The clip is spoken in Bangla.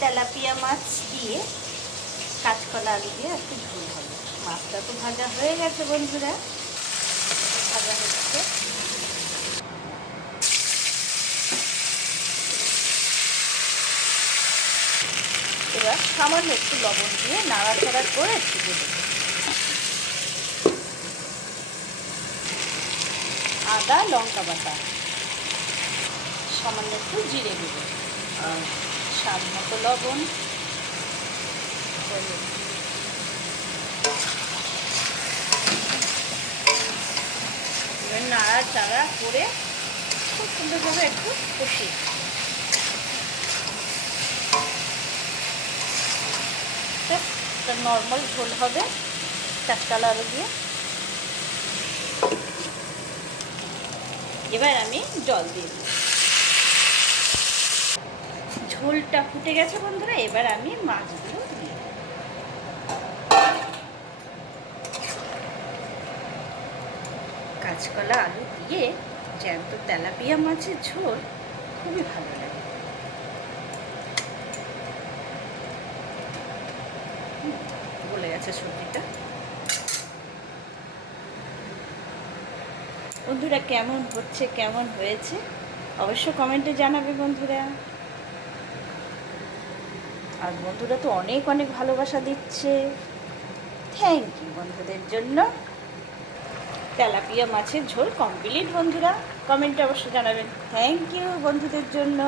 তেলাপিয়া মাছ দিয়ে কাঁচকলা আলু দিয়ে একটু ঝোল হবে। মাছটা তো ভাজা হয়ে গেছে বন্ধুরা, ভাজা হচ্ছে। এবার সামান্য একটু লবণ দিয়ে নাড়াচাড়া করে একটু দেবো। আদা লঙ্কা বাটা, সামান্য একটু জিরে দেবো, স্বাদ মতো লবণ, নাড়াচাড়া করে খুব সুন্দরভাবে একটু কষিয়ে নর্মাল ঝোল হবে কাঁচকলা আলু দিয়ে। এবার আমি জল দিয়ে দিই। ঝোলটা ফুটে গেছে বন্ধুরা, এবার আমি মাছগুলো দিই। কাঁচকলা আলু দিয়ে জ্যান্ত তেলাপিয়া মাছের ঝোল খুবই ভালো লাগে। গলে গেছে সবজিটা। বন্ধুরা কেমন হচ্ছে, কেমন হয়েছে অবশ্য কমেন্টে জানাবে বন্ধুরা। আর বন্ধুরা তো অনেক অনেক ভালোবাসা দিচ্ছে, থ্যাংক ইউ বন্ধুদের জন্য। তেলাপিয়া মাছের ঝোল কমপ্লিট বন্ধুরা, কমেন্টে অবশ্যই জানাবেন। থ্যাংক ইউ বন্ধুদের জন্য।